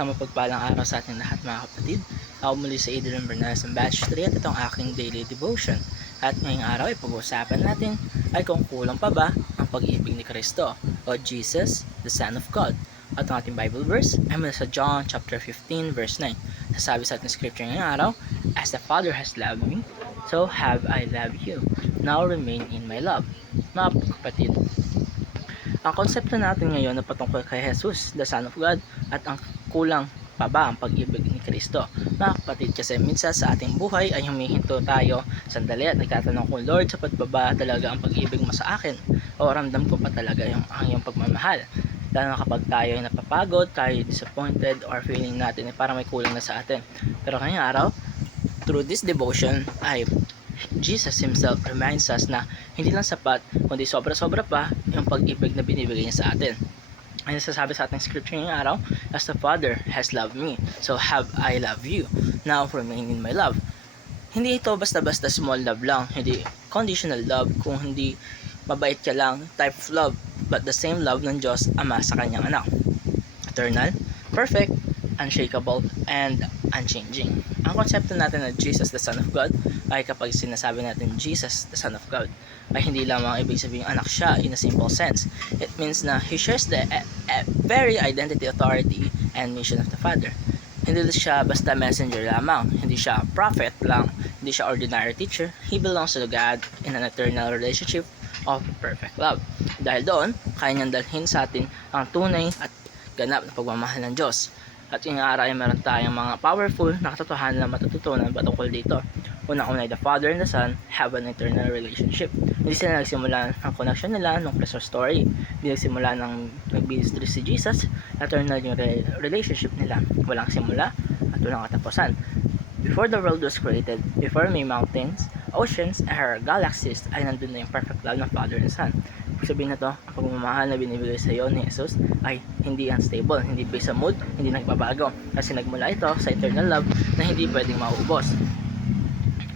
Isang mapagpalang araw sa ating lahat mga kapatid. Ako muli si Adrian Bernales ng Batch 3 at itong aking daily devotion. At ngayong araw ay pag-uusapan natin ay kung kulang pa ba ang pag-ibig ni Kristo o Jesus, the Son of God. At ang ating Bible verse ay mula sa John chapter 15 verse 9. Sasabi sa ating scripture ngayong araw, "As the Father has loved me, so have I loved you. Now remain in my love." Mga kapatid, ang konsepto natin ngayon na patungkol kay Jesus, the Son of God, at ang kulang pa ba ang pag-ibig ni Kristo. Mga kapatid, kasi minsan sa ating buhay ay humihinto tayo sandali at nagtatanong kung, Lord, sapat pa ba talaga ang pag-ibig mo sa akin? O ramdam ko pa talaga ang iyong pagmamahal? Lalo na kapag tayo ay napapagod, tayo ay disappointed, or feeling natin ay parang may kulang na sa atin. Pero ngayong araw, through this devotion ay Jesus himself reminds us na hindi lang sapat, kundi sobra-sobra pa yung pag-ibig na binibigay niya sa atin. Ay nasasabi sa ating scripture ngayong araw, "As the Father has loved me, so have I loved you. Now remain in my love." Hindi ito basta-basta small love lang, hindi conditional love, kung hindi mabait ka lang type of love, but the same love ng Diyos Ama sa kanyang anak. Eternal, perfect, unshakable, and unchanging. Ang konsepto natin na Jesus the Son of God ay kapag sinasabi natin Jesus the Son of God ay hindi lamang ibig sabihin anak siya in a simple sense. It means na He shares the very identity, authority, and mission of the Father. Hindi siya basta messenger lamang, hindi siya prophet lang, hindi siya ordinary teacher. He belongs to God in an eternal relationship of perfect love. Dahil doon, kaya niyang dalhin sa atin ang tunay at ganap na pagmamahal ng Diyos. At yung araw ay meron tayong mga powerful na katotohanan na matututunan patungkol dito. Unang-una, the Father and the Son have an eternal relationship. Hindi sila nagsimula ang connection nila nung Christmas story. Hindi nagsimula ng nag-ministry si Jesus. Eternal yung relationship nila. Walang simula at walang katapusan. Before the world was created, before may mountains, oceans, and galaxies, ay nandun na yung perfect love ng Father and Son. Sabihin na to, ang pagmamahal na binibigay sa iyo ni Jesus ay hindi unstable, hindi based sa mood, hindi nagbabago. Kasi nagmula ito sa eternal love na hindi pwedeng mauubos.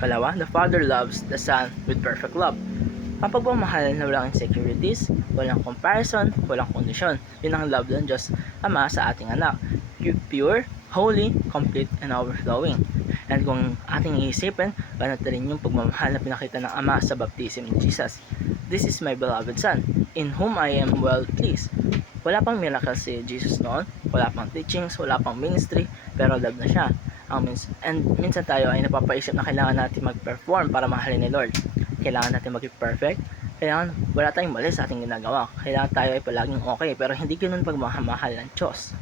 Kalawa, the Father loves the Son with perfect love. Ang pagmamahal na walang insecurities, walang comparison, walang kondisyon. Yun ang love ng Diyos Ama sa ating anak. Pure, holy, complete, and overflowing. And kung ating iisipin, ganun rin yung pagmamahal na pinakita ng Ama sa baptism ni Jesus. "This is my beloved Son, in whom I am well pleased." Wala pang miracle si Jesus noon, wala pang teachings, wala pang ministry, pero love na siya. And minsan tayo ay napapaisip na kailangan natin mag-perform para mahalin ni Lord. Kailangan natin maging perfect. Kailangan wala tayong mali sa ating ginagawa. Kailangan tayo ay palaging okay, pero hindi ganoon pagmamahal ng Diyos.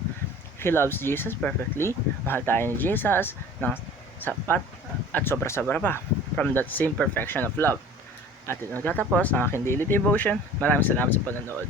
He loves Jesus perfectly. Mahal tayo ni Jesus ng sapat at sobra-sobra pa, from that same perfection of love. At ito nagtatapos ang aking daily devotion. Maraming salamat sa panonood.